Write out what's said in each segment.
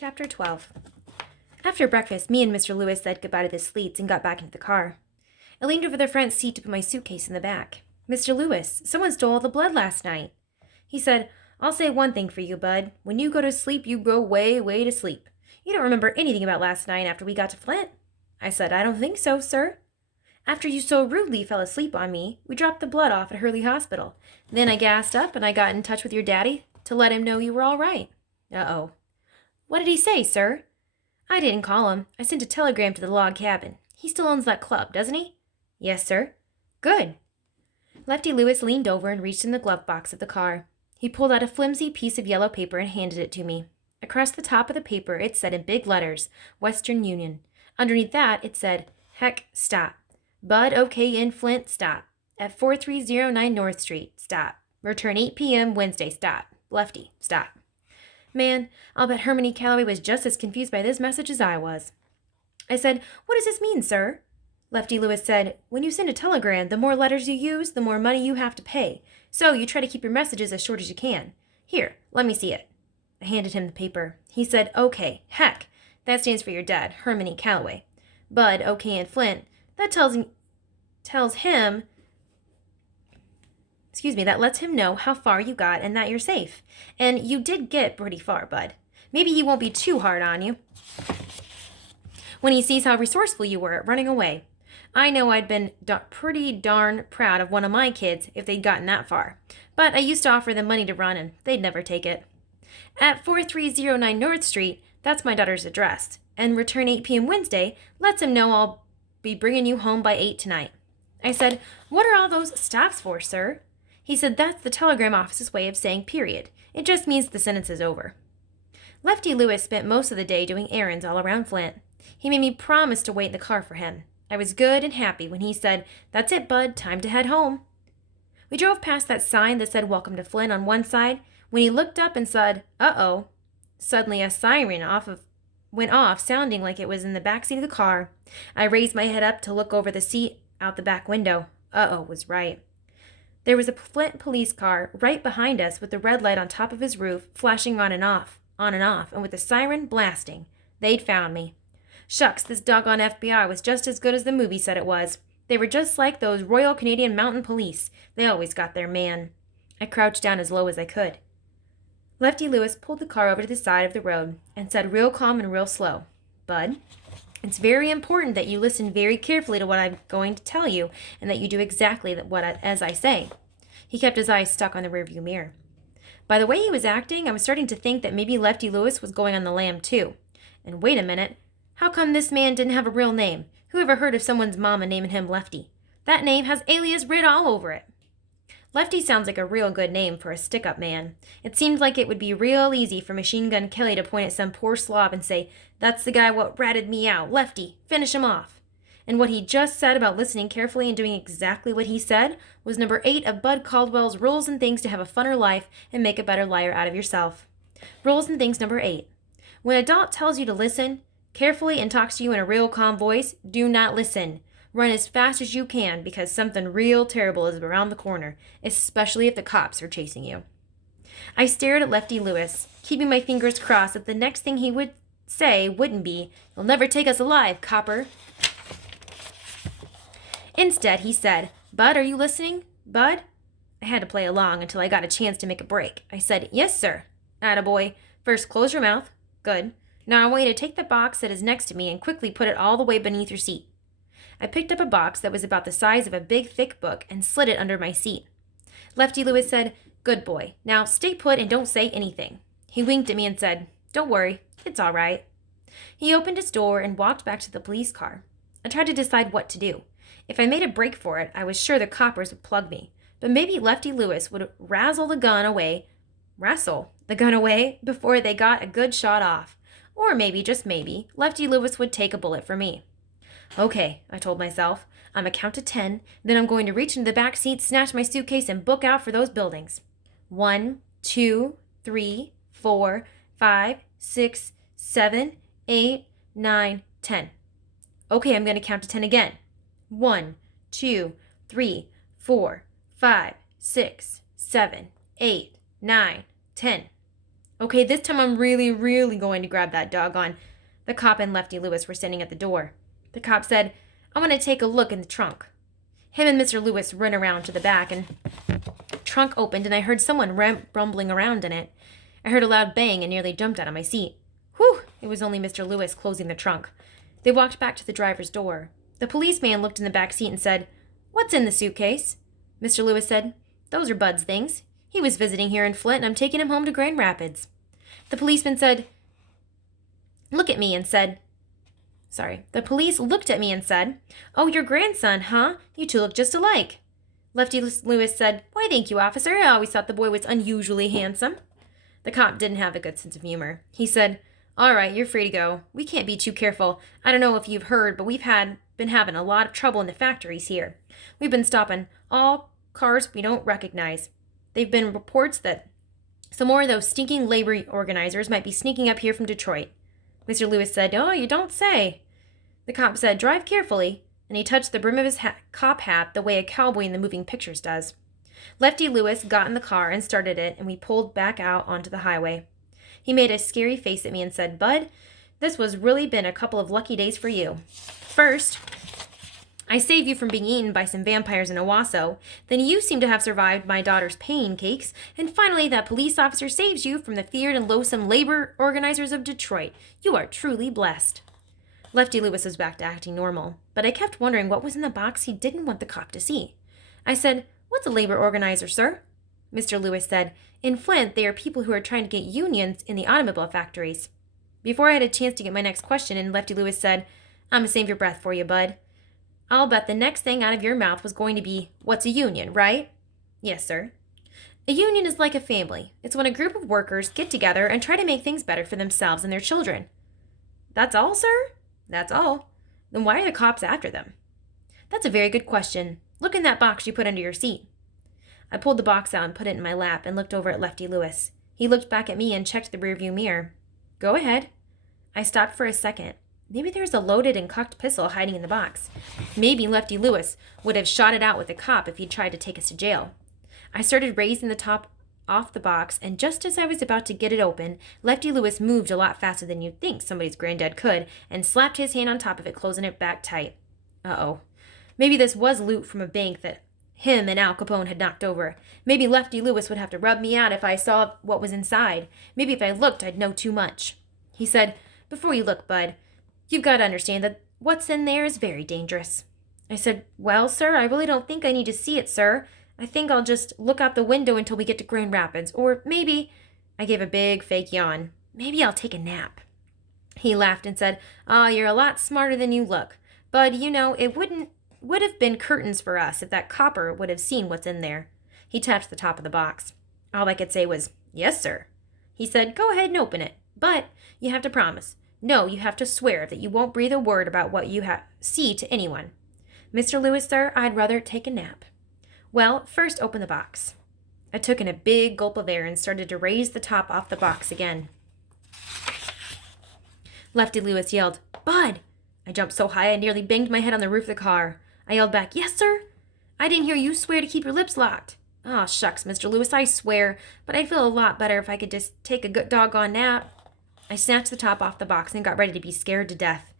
Chapter 12. After breakfast, me and Mr. Lewis said goodbye to the Sleets and got back into the car. I leaned over the front seat to put my suitcase in the back. "Mr. Lewis, someone stole all the blood last night." He said, "I'll say one thing for you, bud. When you go to sleep, you go way, way to sleep. You don't remember anything about last night after we got to Flint?" I said, "I don't think so, sir." "After you so rudely fell asleep on me, we dropped the blood off at Hurley Hospital. Then I gassed up and I got in touch with your daddy to let him know you were all right." "Uh-oh." "What did he say, sir?" "I didn't call him. I sent a telegram to the log cabin. He still owns that club, doesn't he?" "Yes, sir." "Good." Lefty Lewis leaned over and reached in the glove box of the car. He pulled out a flimsy piece of yellow paper and handed it to me. Across the top of the paper it said in big letters, Western Union. Underneath that it said, "Heck, stop. Bud OK in Flint, stop. At 4309 North Street, stop. Return 8 p.m. Wednesday, stop. Lefty, stop." Man, I'll bet Hermione Calloway was just as confused by this message as I was. I said, "What does this mean, sir?" Lefty Lewis said, "When you send a telegram, the more letters you use, the more money you have to pay. So you try to keep your messages as short as you can. Here, let me see it." I handed him the paper. He said, "OK, heck. That stands for your dad, Hermione Calloway. Bud, OK in Flint. That that lets him know how far you got and that you're safe. And you did get pretty far, Bud. Maybe he won't be too hard on you when he sees how resourceful you were at running away. I know I'd been pretty darn proud of one of my kids if they'd gotten that far. But I used to offer them money to run and they'd never take it. At 4309 North Street, that's my daughter's address. And return 8 p.m. Wednesday lets him know I'll be bringing you home by 8 tonight." I said, "What are all those stops for, sir?" He said, "That's the telegram office's way of saying period. It just means the sentence is over." Lefty Lewis spent most of the day doing errands all around Flint. He made me promise to wait in the car for him. I was good and happy when he said, "That's it, Bud, time to head home." We drove past that sign that said "Welcome to Flint" on one side when he looked up and said, "Uh-oh." Suddenly a siren went off, sounding like it was in the back seat of the car. I raised my head up to look over the seat out the back window. Uh-oh was right. There was a Flint police car right behind us with the red light on top of his roof, flashing on and off, and with the siren blasting. They'd found me. Shucks, this doggone FBI was just as good as the movie said it was. They were just like those Royal Canadian Mounted Police. They always got their man. I crouched down as low as I could. Lefty Lewis pulled the car over to the side of the road and said real calm and real slow, "Bud, it's very important that you listen very carefully to what I'm going to tell you and that you do exactly as I say." He kept his eyes stuck on the rearview mirror. By the way he was acting, I was starting to think that maybe Lefty Lewis was going on the lam too. And wait a minute. How come this man didn't have a real name? Who ever heard of someone's mama naming him Lefty? That name has alias writ all over it. Lefty sounds like a real good name for a stick-up man. It seemed like it would be real easy for Machine Gun Kelly to point at some poor slob and say, "That's the guy what ratted me out. Lefty, finish him off." And what he just said about listening carefully and doing exactly what he said was number 8 of Bud Caldwell's Rules and Things to Have a Funner Life and Make a Better Liar Out of Yourself. Rules and Things number 8. When an adult tells you to listen carefully and talks to you in a real calm voice, do not listen. Run as fast as you can because something real terrible is around the corner, especially if the cops are chasing you. I stared at Lefty Lewis, keeping my fingers crossed that the next thing he would say wouldn't be, "You'll never take us alive, copper." Instead, he said, "Bud, are you listening? Bud?" I had to play along until I got a chance to make a break. I said, "Yes, sir." "Attaboy. First, close your mouth." "Good. Now I want you to take the box that is next to me and quickly put it all the way beneath your seat." I picked up a box that was about the size of a big, thick book and slid it under my seat. Lefty Lewis said, "Good boy. Now stay put and don't say anything." He winked at me and said, "Don't worry. It's all right." He opened his door and walked back to the police car. I tried to decide what to do. If I made a break for it, I was sure the coppers would plug me. But maybe Lefty Lewis would wrestle the gun away before they got a good shot off. Or maybe, just maybe, Lefty Lewis would take a bullet for me. "Okay," I told myself. "I'm going to count to 10, then I'm going to reach into the back seat, snatch my suitcase, and book out for those buildings. 1, 2, 3, 4, 5, 6, 7, 8, 9, 10. Okay, I'm going to count to 10 again. 1, 2, 3, 4, 5, 6, 7, 8, 9, 10. Okay, this time I'm really, really going to grab that doggone. The cop and Lefty Lewis were standing at the door. The cop said, I want to take a look in the trunk. Him and Mr. Lewis ran around to the back, and the trunk opened, and I heard someone rumbling around in it. I heard a loud bang and nearly jumped out of my seat. Whew! It was only Mr. Lewis closing the trunk. They walked back to the driver's door. The policeman looked in the back seat and said, What's in the suitcase? Mr. Lewis said, Those are Bud's things. He was visiting here in Flint, and I'm taking him home to Grand Rapids. The police looked at me and said, Oh, your grandson, huh? You two look just alike. Lefty Lewis said, Why, thank you, officer. I always thought the boy was unusually handsome. The cop didn't have a good sense of humor. He said, All right, you're free to go. We can't be too careful. I don't know if you've heard, but we've been having a lot of trouble in the factories here. We've been stopping all cars we don't recognize. There've been reports that some more of those stinking labor organizers might be sneaking up here from Detroit. Mr. Lewis said, Oh, you don't say. The cop said, Drive carefully, and he touched the brim of his cop hat the way a cowboy in the moving pictures does. Lefty Lewis got in the car and started it, and we pulled back out onto the highway. He made a scary face at me and said, Bud, this was really been a couple of lucky days for you. First, I saved you from being eaten by some vampires in Owasso. Then you seem to have survived my daughter's pancakes. And finally, that police officer saves you from the feared and loathsome labor organizers of Detroit. You are truly blessed. Lefty Lewis was back to acting normal, but I kept wondering what was in the box he didn't want the cop to see. I said, What's a labor organizer, sir? Mr. Lewis said, In Flint, they are people who are trying to get unions in the automobile factories. Before I had a chance to get my next question in, Lefty Lewis said, I'm gonna save your breath for you, bud. I'll bet the next thing out of your mouth was going to be, What's a union, right? Yes, sir. A union is like a family. It's when a group of workers get together and try to make things better for themselves and their children. That's all, sir? That's all. Then why are the cops after them? That's a very good question. Look in that box you put under your seat. I pulled the box out and put it in my lap and looked over at Lefty Lewis. He looked back at me and checked the rearview mirror. Go ahead. I stopped for a second. Maybe there was a loaded and cocked pistol hiding in the box. Maybe Lefty Lewis would have shot it out with a cop if he'd tried to take us to jail. I started raising the top off the box, and just as I was about to get it open, Lefty Lewis moved a lot faster than you'd think somebody's granddad could and slapped his hand on top of it, closing it back tight. Uh-oh. Maybe this was loot from a bank that him and Al Capone had knocked over. Maybe Lefty Lewis would have to rub me out if I saw what was inside. Maybe if I looked, I'd know too much. He said, Before you look, Bud, you've got to understand that what's in there is very dangerous. I said, Well, sir, I really don't think I need to see it, sir. I think I'll just look out the window until we get to Grand Rapids. Or maybe, I gave a big fake yawn, maybe I'll take a nap. He laughed and said, You're a lot smarter than you look. Bud, you know, it would have been curtains for us if that copper would have seen what's in there. He tapped the top of the box. All I could say was, Yes, sir. He said, Go ahead and open it. But you have to promise. No, you have to swear that you won't breathe a word about what you see to anyone. Mr. Lewis, sir, I'd rather take a nap. Well, first open the box. I took in a big gulp of air and started to raise the top off the box again. Lefty Lewis yelled, Bud! I jumped so high I nearly banged my head on the roof of the car. I yelled back, Yes, sir? I didn't hear you swear to keep your lips locked. Oh, shucks, Mr. Lewis, I swear, but I'd feel a lot better if I could just take a good doggone nap. I snatched the top off the box and got ready to be scared to death.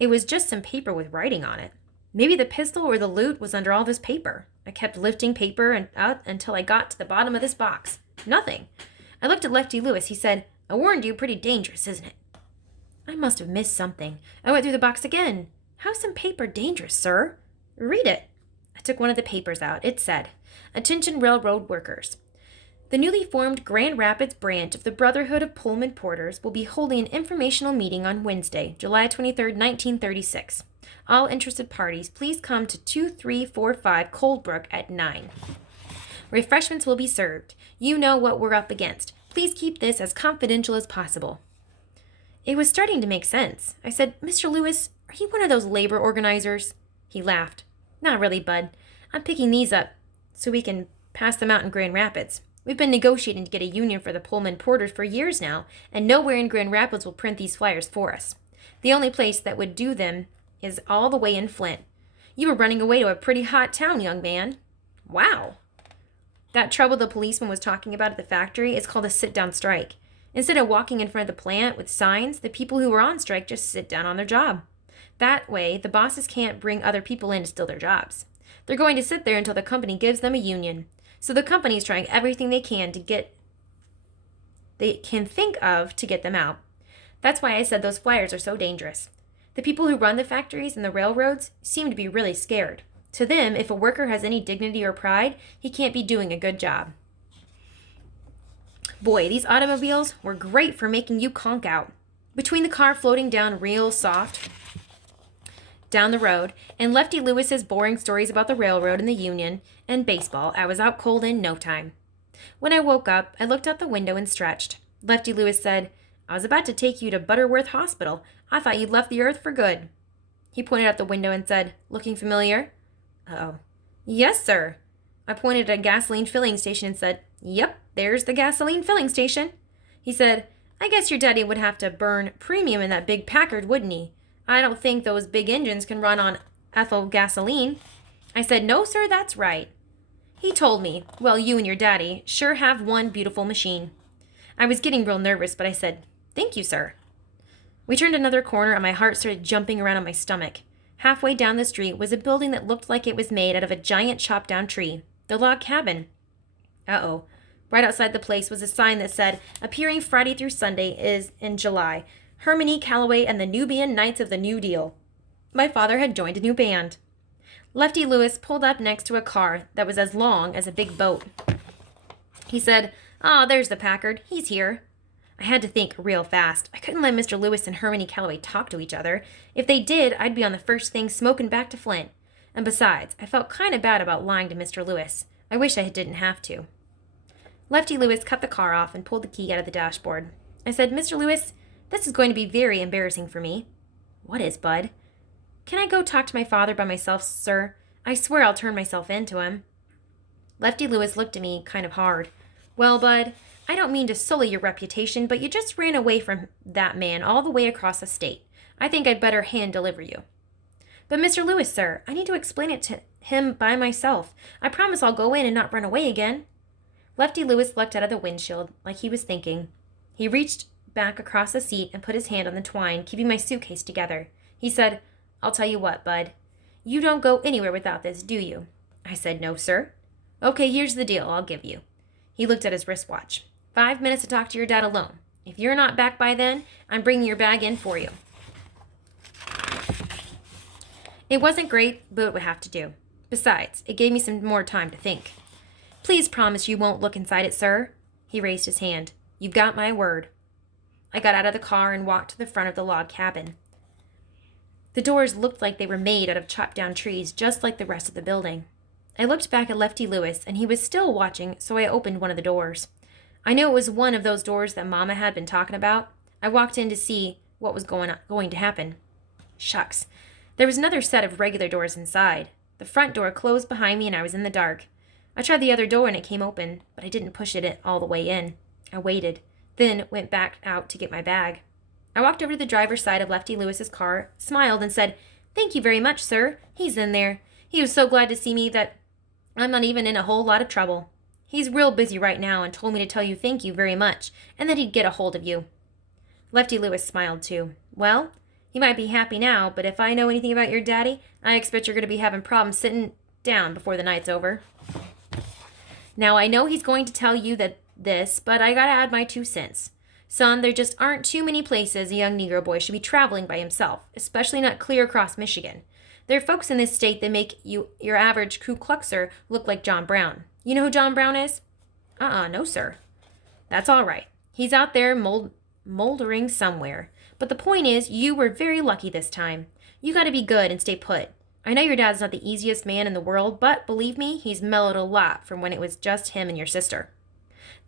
It was just some paper with writing on it. Maybe the pistol or the loot was under all this paper. I kept lifting paper and out until I got to the bottom of this box. Nothing. I looked at Lefty Lewis. He said, I warned you, pretty dangerous, isn't it? I must have missed something. I went through the box again. How's some paper dangerous, sir? Read it. I took one of the papers out. It said, Attention railroad workers. The newly formed Grand Rapids branch of the Brotherhood of Pullman Porters will be holding an informational meeting on Wednesday, July 23, 1936. All interested parties, please come to 2345 Coldbrook at 9. Refreshments will be served. You know what we're up against. Please keep this as confidential as possible. It was starting to make sense. I said, Mr. Lewis, are you one of those labor organizers? He laughed. Not really, Bud. I'm picking these up so we can pass them out in Grand Rapids. We've been negotiating to get a union for the Pullman Porters for years now, and nowhere in Grand Rapids will print these flyers for us. The only place that would do them is all the way in Flint. You were running away to a pretty hot town, young man. Wow. That trouble the policeman was talking about at the factory is called a sit-down strike. Instead of walking in front of the plant with signs, the people who are on strike just sit down on their job. That way, the bosses can't bring other people in to steal their jobs. They're going to sit there until the company gives them a union. So the company is trying everything they can think of to get them out. That's why I said those flyers are so dangerous. The people who run the factories and the railroads seem to be really scared. To them, if a worker has any dignity or pride, he can't be doing a good job. Boy, these automobiles were great for making you conk out. Between the car floating down real soft down the road and Lefty Lewis's boring stories about the railroad and the union and baseball, I was out cold in no time. When I woke up, I looked out the window and stretched. Lefty Lewis said, "I was about to take you to Butterworth Hospital. I thought you'd left the earth for good." He pointed out the window and said, "Looking familiar?" Uh-oh. "Yes, sir." I pointed at a gasoline filling station and said, "Yep, there's the gasoline filling station." He said, "I guess your daddy would have to burn premium in that big Packard, wouldn't he? I don't think those big engines can run on ethyl gasoline." I said, "No, sir, that's right." He told me, "Well, you and your daddy sure have one beautiful machine." I was getting real nervous, but I said, "Thank you, sir." We turned another corner and my heart started jumping around on my stomach. Halfway down the street was a building that looked like it was made out of a giant chopped down tree. The log cabin. Uh-oh. Right outside the place was a sign that said, "Appearing Friday through Sunday is in July. Herman E. Calloway and the Nubian Knights of the New Deal." My father had joined a new band. Lefty Lewis pulled up next to a car that was as long as a big boat. He said, "Oh, there's the Packard. He's here." I had to think real fast. I couldn't let Mr. Lewis and Herman E. Calloway talk to each other. If they did, I'd be on the first thing smoking back to Flint. And besides, I felt kind of bad about lying to Mr. Lewis. I wish I didn't have to. Lefty Lewis cut the car off and pulled the key out of the dashboard. I said, "Mr. Lewis, this is going to be very embarrassing for me." "What is, Bud?" "Can I go talk to my father by myself, sir? I swear I'll turn myself in to him." Lefty Lewis looked at me kind of hard. "Well, Bud, I don't mean to sully your reputation, but you just ran away from that man all the way across the state. I think I'd better hand deliver you." "But Mr. Lewis, sir, I need to explain it to him by myself. I promise I'll go in and not run away again." Lefty Lewis looked out of the windshield like he was thinking. He reached back across the seat and put his hand on the twine, keeping my suitcase together. He said, "I'll tell you what, Bud. You don't go anywhere without this, do you?" I said, "No, sir." "Okay, here's the deal I'll give you." He looked at his wristwatch. 5 minutes to talk to your dad alone. If you're not back by then, I'm bringing your bag in for you." It wasn't great, but it would have to do. Besides, it gave me some more time to think. "Please promise you won't look inside it, sir." He raised his hand. "You've got my word." I got out of the car and walked to the front of the log cabin. The doors looked like they were made out of chopped down trees, just like the rest of the building. I looked back at Lefty Lewis, and he was still watching, so I opened one of the doors. I knew it was one of those doors that Mama had been talking about. I walked in to see what was going to happen. Shucks. There was another set of regular doors inside. The front door closed behind me and I was in the dark. I tried the other door and it came open, but I didn't push it all the way in. I waited, then went back out to get my bag. I walked over to the driver's side of Lefty Lewis's car, smiled, and said, "Thank you very much, sir. He's in there. He was so glad to see me that I'm not even in a whole lot of trouble. He's real busy right now and told me to tell you thank you very much and that he'd get a hold of you." Lefty Lewis smiled too. "Well, he might be happy now, but if I know anything about your daddy, I expect you're going to be having problems sitting down before the night's over." Now, I know he's going to tell you this, but I gotta add my 2 cents. Son, there just aren't too many places a young Negro boy should be traveling by himself, especially not clear across Michigan. There are folks in this state that make your average Ku Kluxer look like John Brown. You know who John Brown is? No, sir. That's all right. He's out there moldering somewhere. But the point is, you were very lucky this time. You gotta be good and stay put. I know your dad's not the easiest man in the world, but believe me, he's mellowed a lot from when it was just him and your sister.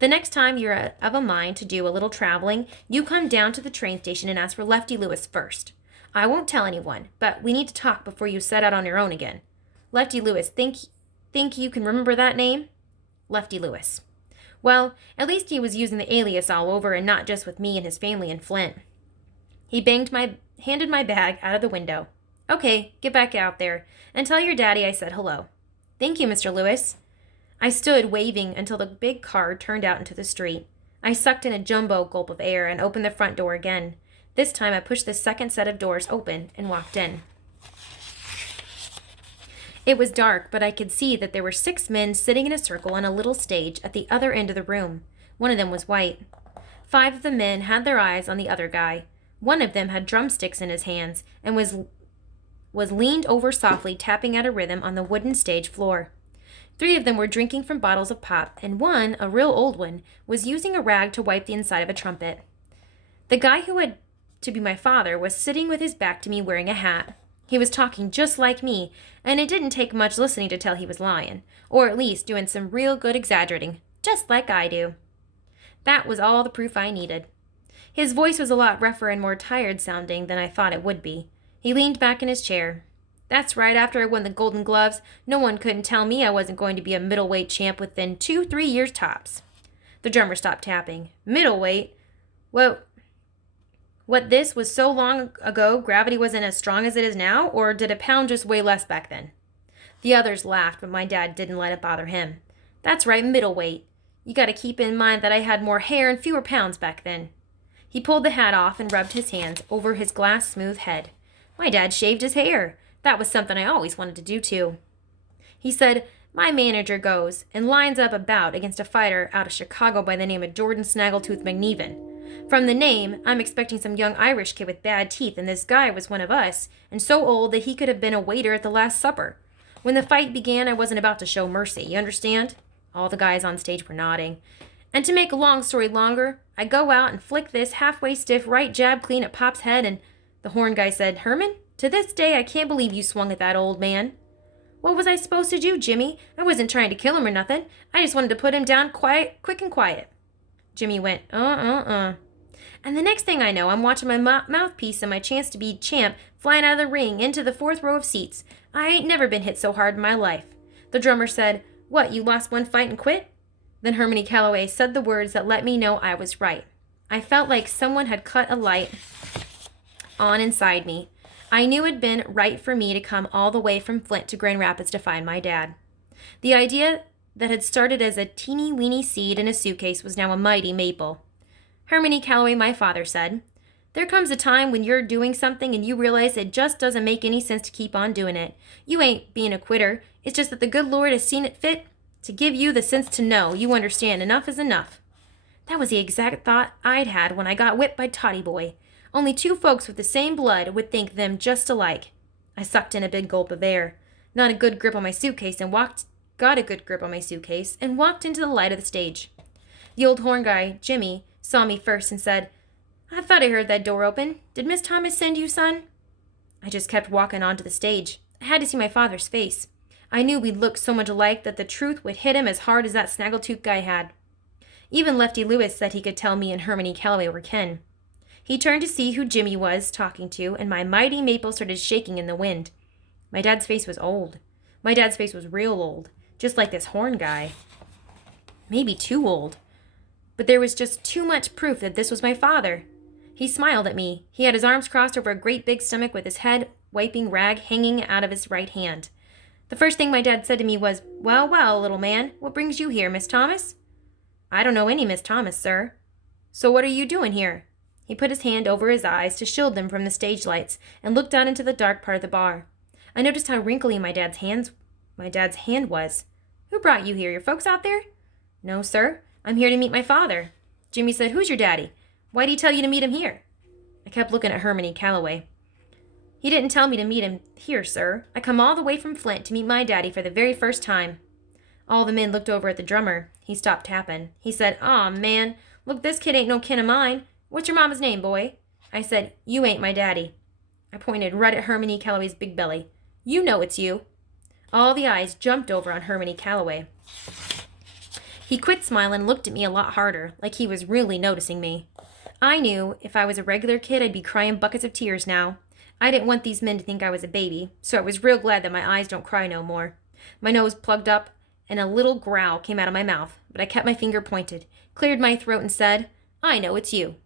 The next time you're of a mind to do a little traveling, you come down to the train station and ask for Lefty Lewis first. I won't tell anyone, but we need to talk before you set out on your own again. Lefty Lewis, think you can remember that name? Lefty Lewis. Well, at least he was using the alias all over and not just with me and his family in Flint. He handed my bag out of the window. "Okay, get back out there and tell your daddy I said hello." "Thank you, Mr. Lewis." I stood waving until the big car turned out into the street. I sucked in a jumbo gulp of air and opened the front door again. This time I pushed the second set of doors open and walked in. It was dark, but I could see that there were 6 men sitting in a circle on a little stage at the other end of the room. One of them was white. 5 of the men had their eyes on the other guy. One of them had drumsticks in his hands and was leaned over softly, tapping at a rhythm on the wooden stage floor. 3 of them were drinking from bottles of pop, and one, a real old one, was using a rag to wipe the inside of a trumpet. The guy who had to be my father was sitting with his back to me wearing a hat. He was talking just like me, and it didn't take much listening to tell he was lying, or at least doing some real good exaggerating, just like I do. That was all the proof I needed. His voice was a lot rougher and more tired sounding than I thought it would be. He leaned back in his chair. That's right, after I won the Golden Gloves, no one couldn't tell me I wasn't going to be a middleweight champ within 2-3 years tops. The drummer stopped tapping. Middleweight? What this was so long ago gravity wasn't as strong as it is now, or did a pound just weigh less back then? The others laughed, but my dad didn't let it bother him. That's right, middleweight. You gotta keep in mind that I had more hair and fewer pounds back then. He pulled the hat off and rubbed his hands over his glass smooth head. My dad shaved his hair. That was something I always wanted to do too. He said, my manager goes and lines up a bout against a fighter out of Chicago by the name of Jordan Snaggletooth McNeven. From the name, I'm expecting some young Irish kid with bad teeth, and this guy was one of us, and so old that he could have been a waiter at the Last Supper. When the fight began, I wasn't about to show mercy, you understand? All the guys on stage were nodding. And to make a long story longer, I go out and flick this halfway stiff right jab clean at Pop's head, and the horn guy said, Herman, to this day I can't believe you swung at that old man. What was I supposed to do, Jimmy? I wasn't trying to kill him or nothing. I just wanted to put him down quick and quiet. Jimmy went, And the next thing I know, I'm watching my mouthpiece and my chance to be champ flying out of the ring into the 4th row of seats. I ain't never been hit so hard in my life. The drummer said, What, you lost one fight and quit? Then Hermione Calloway said the words that let me know I was right. I felt like someone had cut a light on inside me. I knew it had been right for me to come all the way from Flint to Grand Rapids to find my dad. The idea that had started as a teeny-weeny seed in a suitcase was now a mighty maple. Hermione Calloway, my father, said, There comes a time when you're doing something and you realize it just doesn't make any sense to keep on doing it. You ain't being a quitter. It's just that the good Lord has seen it fit to give you the sense to know you understand enough is enough. That was the exact thought I'd had when I got whipped by Toddy Boy. Only 2 folks with the same blood would think them just alike. I sucked in a big gulp of air, got a good grip on my suitcase and walked into the light of the stage. The old horn guy, Jimmy, saw me first and said, I thought I heard that door open. Did Miss Thomas send you, son? I just kept walking onto the stage. I had to see my father's face. I knew we'd look so much alike that the truth would hit him as hard as that Snaggletooth guy had. Even Lefty Lewis said he could tell me and Hermione Calloway were kin. He turned to see who Jimmy was talking to, and my mighty maple started shaking in the wind. My dad's face was old. My dad's face was real old, just like this horn guy. Maybe too old. But there was just too much proof that this was my father. He smiled at me. He had his arms crossed over a great big stomach with his head wiping rag hanging out of his right hand. The first thing my dad said to me was, Well, little man, what brings you here, Miss Thomas? I don't know any Miss Thomas, sir. So what are you doing here? He put his hand over his eyes to shield them from the stage lights and looked down into the dark part of the bar. I noticed how wrinkly my dad's hand was. Who brought you here? Your folks out there? No, sir. I'm here to meet my father. Jimmy said, Who's your daddy? Why'd he tell you to meet him here? I kept looking at Hermione Calloway. He didn't tell me to meet him here, sir. I come all the way from Flint to meet my daddy for the very first time. All the men looked over at the drummer. He stopped tapping. He said, Aw, man, look, this kid ain't no kin of mine. What's your mama's name, boy? I said, You ain't my daddy. I pointed right at Hermione Calloway's big belly. You know it's you. All the eyes jumped over on Hermione Calloway. He quit smiling and looked at me a lot harder, like he was really noticing me. I knew if I was a regular kid, I'd be crying buckets of tears now. I didn't want these men to think I was a baby, so I was real glad that my eyes don't cry no more. My nose plugged up, and a little growl came out of my mouth, but I kept my finger pointed, cleared my throat, and said, I know it's you.